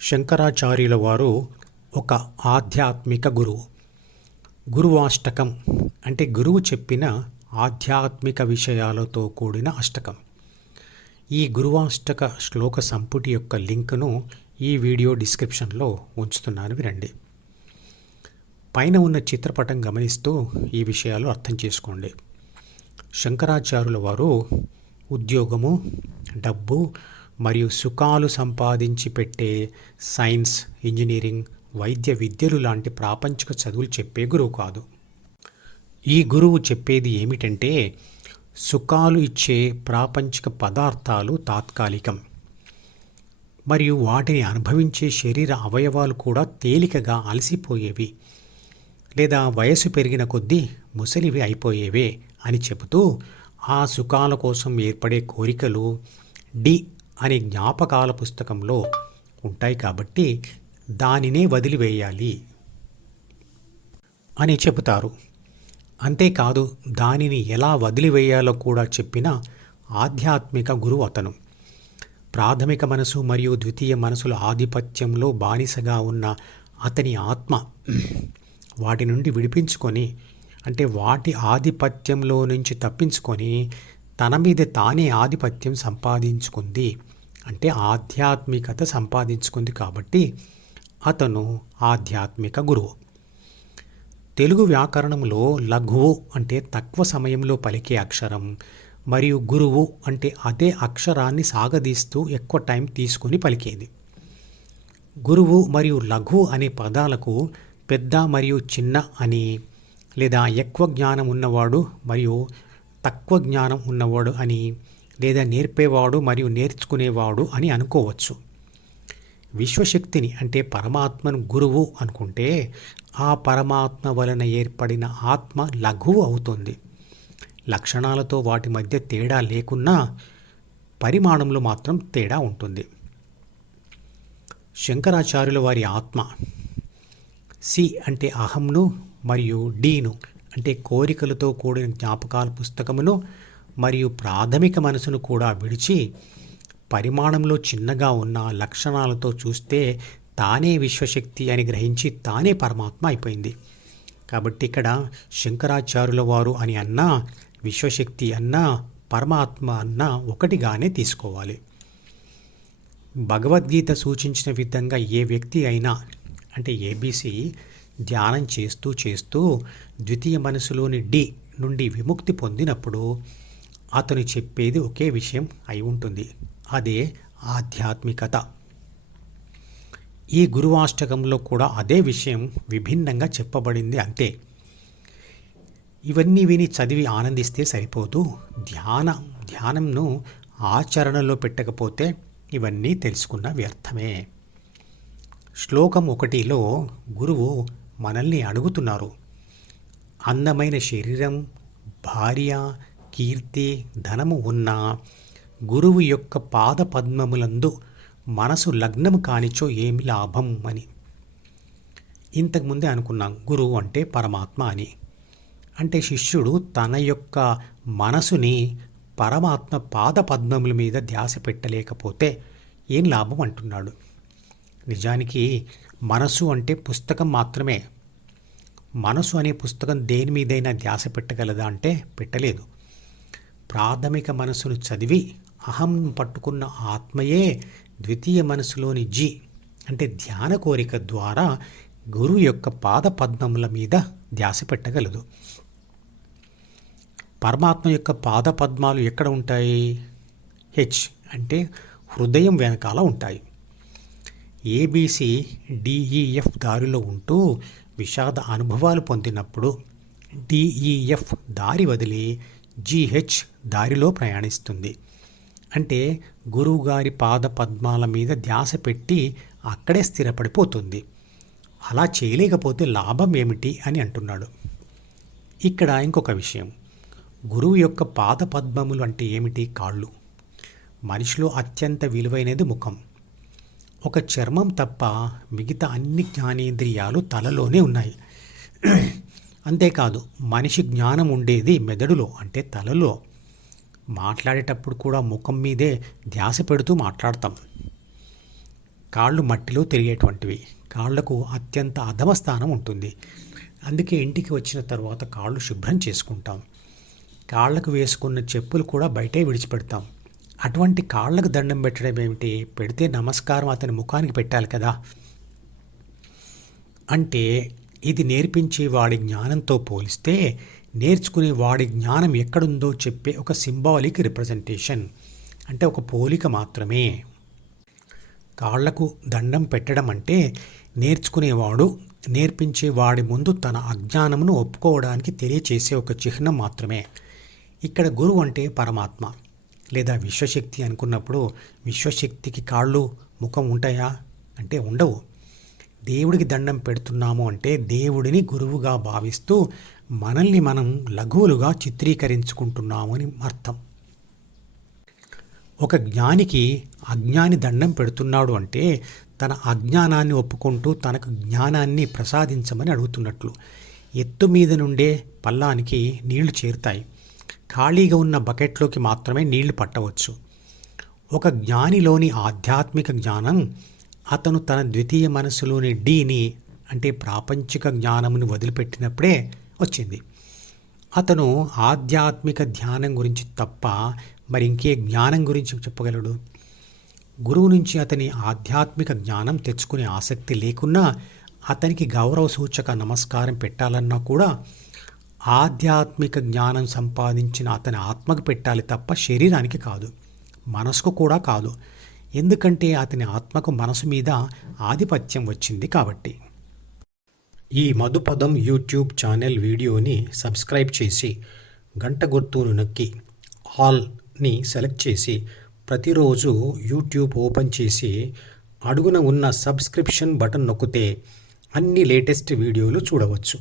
శంకరాచార్యుల వారు ఒక ఆధ్యాత్మిక గురువు. గురువాష్టకం అంటే గురువు చెప్పిన ఆధ్యాత్మిక విషయాలతో కూడిన అష్టకం. ఈ గురువాష్టక శ్లోక సంపుటి యొక్క లింకును ఈ వీడియో డిస్క్రిప్షన్లో ఉంచుతున్నాను, వినండి. పైన ఉన్న చిత్రపటం గమనిస్తూ ఈ విషయాలు అర్థం చేసుకోండి. శంకరాచార్యుల వారు ఉద్యోగము, డబ్బు మరియు సుఖాలు సంపాదించి పెట్టే సైన్స్, ఇంజనీరింగ్, వైద్య విద్యలు లాంటి ప్రాపంచిక చదువులు చెప్పే గురువు కాదు. ఈ గురువు చెప్పేది ఏమిటంటే సుఖాలు ఇచ్చే ప్రాపంచిక పదార్థాలు తాత్కాలికం మరియు వాటిని అనుభవించే శరీర అవయవాలు కూడా తేలికగా అలసిపోయేవి లేదా వయసు పెరిగిన కొద్దీ ముసలివి అయిపోయేవే అని చెబుతూ ఆ సుఖాల కోసం ఏర్పడే కోరికలు డి అనే జ్ఞాపకాల పుస్తకంలో ఉంటాయి కాబట్టి దానినే వదిలివేయాలి అని చెబుతారు. అంతేకాదు దానిని ఎలా వదిలివేయాలో కూడా చెప్పిన ఆధ్యాత్మిక గురువు అతను. ప్రాథమిక మనసు మరియు ద్వితీయ మనసుల ఆధిపత్యంలో బానిసగా ఉన్న అతని ఆత్మ వాటి నుండి విడిపించుకొని, అంటే వాటి ఆధిపత్యంలో నుంచి తప్పించుకొని తన మీద తానే ఆధిపత్యం సంపాదించుకుంది, అంటే ఆధ్యాత్మికత సంపాదించుకుంది. కాబట్టి అతను ఆధ్యాత్మిక గురువు. తెలుగు వ్యాకరణంలో లఘువు అంటే తక్కువ సమయంలో పలికే అక్షరం మరియు గురువు అంటే అదే అక్షరాన్ని సాగదీస్తూ ఎక్కువ టైం తీసుకొని పలికేది. గురువు మరియు లఘువు అనే పదాలకు పెద్ద మరియు చిన్న అని, లేదా ఎక్కువ జ్ఞానం ఉన్నవాడు మరియు తక్కువ జ్ఞానం ఉన్నవాడు అని, లేదా నేర్పేవాడు మరియు నేర్చుకునేవాడు అని అనుకోవచ్చు. విశ్వశక్తిని అంటే పరమాత్మను గురువు అనుకుంటే ఆ పరమాత్మ వలన ఏర్పడిన ఆత్మ లఘువు అవుతుంది. లక్షణాలతో వాటి మధ్య తేడా లేకున్నా పరిమాణంలో మాత్రం తేడా ఉంటుంది. శంకరాచార్యుల వారి ఆత్మ సి అంటే అహంను మరియు డీను అంటే కోరికలతో కూడిన జ్ఞాపకాల పుస్తకమును మరియు ప్రాథమిక మనసును కూడా విడిచి పరిమాణంలో చిన్నగా ఉన్న లక్షణాలతో చూస్తే తానే విశ్వశక్తి అని గ్రహించి తానే పరమాత్మ అయిపోయింది. కాబట్టి ఇక్కడ శంకరాచార్యుల వారు అని అన్నా, విశ్వశక్తి అన్నా, పరమాత్మ అన్నా ఒకటిగానే తీసుకోవాలి. భగవద్గీత సూచించిన విధంగా ఏ వ్యక్తి అయినా, అంటే ఏబీసీ ధ్యానం చేస్తూ చేస్తూ ద్వితీయ మనసులోని డి నుండి విముక్తి పొందినప్పుడు అతను చెప్పేది ఒకే విషయం అయి ఉంటుంది, అదే ఆధ్యాత్మికత. ఈ గురువాష్టకంలో కూడా అదే విషయం విభిన్నంగా చెప్పబడింది అంతే. ఇవన్నీ విని చదివి ఆనందిస్తే సరిపోదు. ధ్యానంను ఆచరణలో పెట్టకపోతే ఇవన్నీ తెలుసుకున్న వ్యర్థమే. శ్లోకం 1లో గురువు మనల్ని అడుగుతున్నారు, అందమైన శరీరం, భార్య, కీర్తి, ధనము ఉన్న గురువు యొక్క పాద పద్మములందు మనసు లగ్నము కానిచో ఏమి లాభం అని. ఇంతకుముందే అనుకున్నాం గురువు అంటే పరమాత్మ అని. అంటే శిష్యుడు తన యొక్క మనసుని పరమాత్మ పాద పద్మముల మీద ధ్యాస పెట్టలేకపోతే ఏం లాభం అంటున్నాడు. నిజానికి మనసు అంటే పుస్తకం మాత్రమే. మనసు అనే పుస్తకం దేని మీదైనా ధ్యాస పెట్టగలదా అంటే పెట్టలేదు. ప్రాథమిక మనసును చదివి అహం పట్టుకున్న ఆత్మయే ద్వితీయ మనసులోని జి అంటే ధ్యాన కోరిక ద్వారా గురువు యొక్క పాద పద్మముల మీద ధ్యాస పెట్టగలదు. పరమాత్మ యొక్క పాద పద్మాలు ఎక్కడ ఉంటాయి? హెచ్ అంటే హృదయం వెనకాల ఉంటాయి. ఏబీసీ డిఈఎఫ్ దారిలో ఉంటూ విషాద అనుభవాలు పొందినప్పుడు డిఈఎఫ్ దారి వదిలి జీహెచ్ దారిలో ప్రయాణిస్తుంది. అంటే గురువుగారి పాద పద్మాల మీద ధ్యాస పెట్టి అక్కడే స్థిరపడిపోతుంది. అలా చేయలేకపోతే లాభం ఏమిటి అని అంటున్నాడు. ఇక్కడ ఇంకొక విషయం, గురువు యొక్క పాద పద్మములు అంటే ఏమిటి? కాళ్ళు. మనిషిలో అత్యంత విలువైనది ముఖం. ఒక చర్మం తప్ప మిగతా అన్ని జ్ఞానేంద్రియాలు తలలోనే ఉన్నాయి. అంతేకాదు మనిషి జ్ఞానం ఉండేది మెదడులో, అంటే తలలో. మాట్లాడేటప్పుడు కూడా ముఖం మీదే ధ్యాస పెడుతూ మాట్లాడతాం. కాళ్ళు మట్టిలో తిరిగేటువంటివి. కాళ్ళకు అత్యంత అధమ స్థానం ఉంటుంది. అందుకే ఇంటికి వచ్చిన తర్వాత కాళ్ళు శుభ్రం చేసుకుంటాం. కాళ్ళకు వేసుకున్న చెప్పులు కూడా బయటే విడిచిపెడతాం. అటువంటి కాళ్ళకు దండం పెట్టడం ఏమిటి? పెడితే నమస్కారం అతని ముఖానికి పెట్టాలి కదా. అంటే ఇది నేర్పించే వాడి జ్ఞానంతో పోలిస్తే నేర్చుకునే వాడి జ్ఞానం ఎక్కడుందో చెప్పే ఒక సింబాలిక్ రిప్రజెంటేషన్, అంటే ఒక పోలిక మాత్రమే. కాళ్లకు దండం పెట్టడం అంటే నేర్చుకునేవాడు నేర్పించే వాడి ముందు తన అజ్ఞానమును ఒప్పుకోవడానికి తెలియచేసే ఒక చిహ్నం మాత్రమే. ఇక్కడ గురువు అంటే పరమాత్మ లేదా విశ్వశక్తి అనుకున్నప్పుడు విశ్వశక్తికి కాళ్ళు ముఖం ఉంటాయా అంటే ఉండవు. దేవుడికి దండం పెడుతున్నాము అంటే దేవుడిని గురువుగా భావిస్తూ మనల్ని మనం లఘువులుగా చిత్రీకరించుకుంటున్నాము అని అర్థం. ఒక జ్ఞానికి అజ్ఞాని దండం పెడుతున్నాడు అంటే తన అజ్ఞానాన్ని ఒప్పుకుంటూ తనకు జ్ఞానాన్ని ప్రసాదించమని అడుగుతున్నట్లు. ఎత్తు మీద నుండే పల్లానికి నీళ్లు చేరుతాయి. ఖాళీగా ఉన్న బకెట్లోకి మాత్రమే నీళ్లు పట్టవచ్చు. ఒక జ్ఞానిలోని ఆధ్యాత్మిక జ్ఞానం అతను తన ద్వితీయ మనసులోని డీని అంటే ప్రాపంచిక జ్ఞానమును వదిలిపెట్టినప్పుడే వచ్చింది. అతను ఆధ్యాత్మిక ధ్యానం గురించి తప్ప మరి ఇంకే జ్ఞానం గురించి చెప్పగలడు? గురువు నుంచి అతని ఆధ్యాత్మిక జ్ఞానం తెచ్చుకునే ఆసక్తి లేకున్నా అతనికి గౌరవ సూచక నమస్కారం పెట్టాలన్నా కూడా ఆధ్యాత్మిక జ్ఞానం సంపాదించిన అతని ఆత్మకు పెట్టాలి తప్ప శరీరానికి కాదు, మనసుకు కూడా కాదు. ఎందుకంటే అతని ఆత్మకు మనసు మీద ఆధిపత్యం వచ్చింది కాబట్టి. ఈ మధుపదం యూట్యూబ్ ఛానల్ వీడియోని సబ్స్క్రైబ్ చేసి గంట గుర్తును నొక్కి ఆల్ని సెలెక్ట్ చేసి ప్రతిరోజు యూట్యూబ్ ఓపెన్ చేసి అడుగున ఉన్న సబ్స్క్రిప్షన్ బటన్ నొక్కితే అన్ని లేటెస్ట్ వీడియోలు చూడవచ్చు.